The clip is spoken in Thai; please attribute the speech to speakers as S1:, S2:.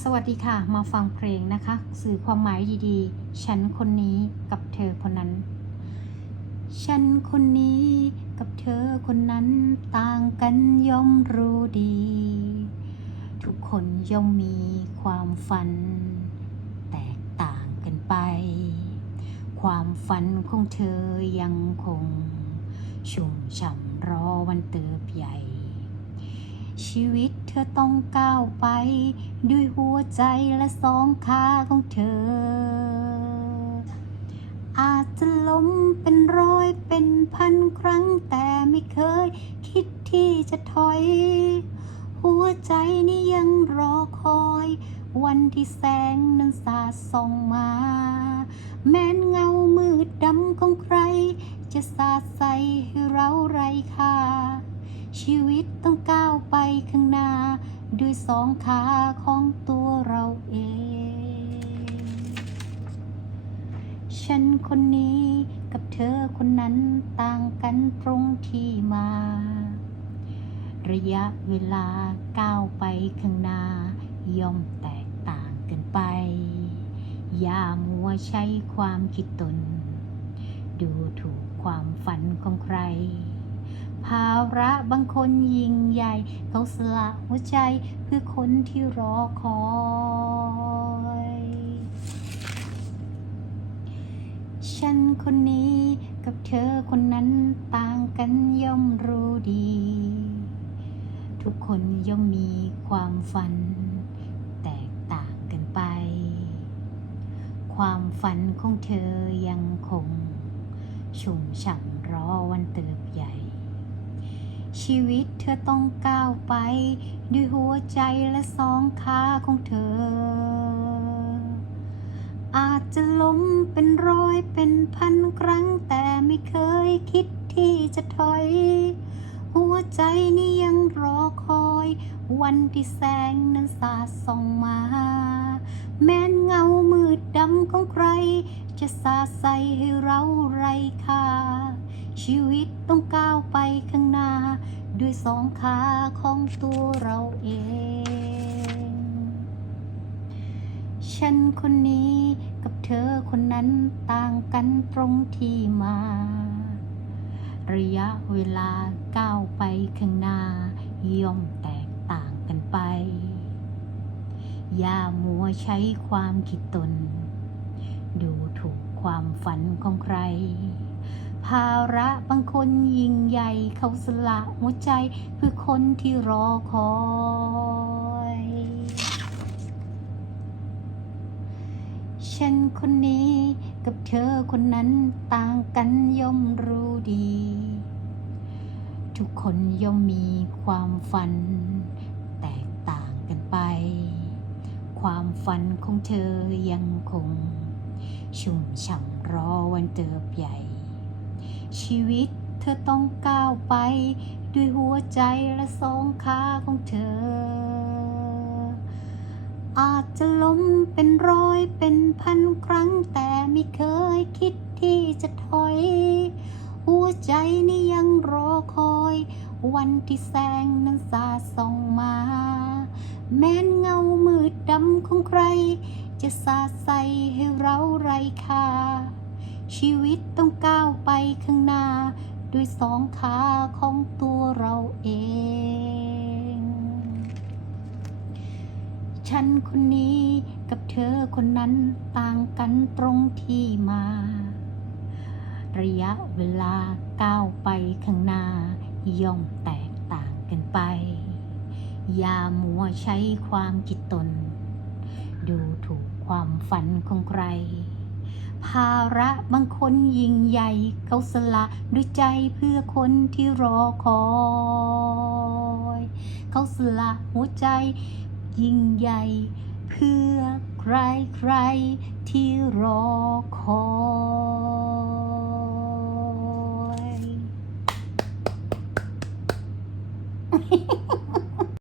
S1: สวัสดีค่ะ มาฟังเพลงนะคะ สื่อความหมายดีๆ ฉันคนนี้กับเธอคนนั้น ฉันคนนี้กับเธอคนนั้นต่างกันย่อมรู้ดี ทุกคนย่อมมีความฝัน แตกต่างกันไป ความฝันของเธอยังคง ชุ่มฉ่ำรอวันเติบใหญ่ ชีวิตเธอต้องก้าวไป ด้วยหัวใจและสองขาของเธอ อาจจะล้มเป็นร้อยเป็นพันครั้งแต่ไม่เคย คิดที่จะถอย หัวใจนี้ยังรอคอย วันที่แสงนั้นสาดส่องมา แม้นเงามืดดำของใคร จะสาดใส่ให้เราไร้ค่า ชีวิตต้องก้าวไปข้างหน้า ด้วยสองขาของตัวเราเอง ฉันคนนี้กับเธอคนนั้นต่างกันตรงที่มา ระยะเวลาก้าวไปข้างหน้า ย่อมแตกต่างกันไป อย่ามัวใช้ความคิดตน ดูถูกความฝันของใคร ภาระบางคนยิ่งใหญ่ เขาสละหัวใจเพื่อคนที่รอคอยฉันคนนี้กับเธอคนนั้นต่างกันย่อมรู้ดี ทุกคนย่อมมีความฝัน แตกต่างกันไป ความฝันของเธอยังคง ชุ่มฉ่ำรอวันเติบใหญ่ ชีวิตเธอต้องก้าวไป ด้วยหัวใจและสองขาของเธอ อาจจะล้มเป็นร้อยเป็นพันครั้งแต่ไม่เคยคิดที่จะถอย หัวใจนี้ยังรอคอย วันที่แสงนั้นสาดส่องมา แม้นเงามืดดำของใคร จะสาใสให้เราไร้ค่า ชีวิตต้องก้าวไปข้างหน้า ด้วยสองขาของตัวเราเอง ฉันคนนี้กับเธอคนนั้นต่างกันตรงที่มา ระยะเวลาก้าวไปข้างหน้า ย่อมแตกต่างกันไป อย่ามัวใช้ความคิดตน ดูถูกความฝันของใคร ภาระบางคนยิ่งใหญ่เขาสละหัวใจเพื่อคนที่รอคอยฉันคนนี้กับเธอคนนั้นต่างกันย่อมรู้ดี ทุกคนย่อมมีความฝัน แตกต่างกันไป ความฝันของเธอยังคง ชุ่มฉ่ำรอวันเติบใหญ่ ชีวิตเธอต้องก้าวไป ด้วยหัวใจและสองขาของเธอ อาจจะล้มเป็นร้อยเป็นพันครั้งแต่ไม่เคยคิดที่จะถอย หัวใจนี่ยังรอคอย วันที่แสงนั้นสาส่องมา แม้นเงามืดดำของใคร จะสาใส่ให้เราไร้ค่า ชีวิตต้องก้าวไปข้างหน้า ด้วยสองขาของตัวเราเอง ฉันคนนี้กับเธอคนนั้นต่างกันตรงที่มา ระยะเวลาก้าวไปข้างหน้า ย่อมแตกต่างกันไป อย่ามัวใช้ความคิดตน ดูถูกความฝันของใคร ภาระบางคนยิ่งใหญ่เขาสละด้วยใจเพื่อคนที่รอคอย เขาสละหัวใจยิ่งใหญ่ เพื่อใครใครที่รอคอย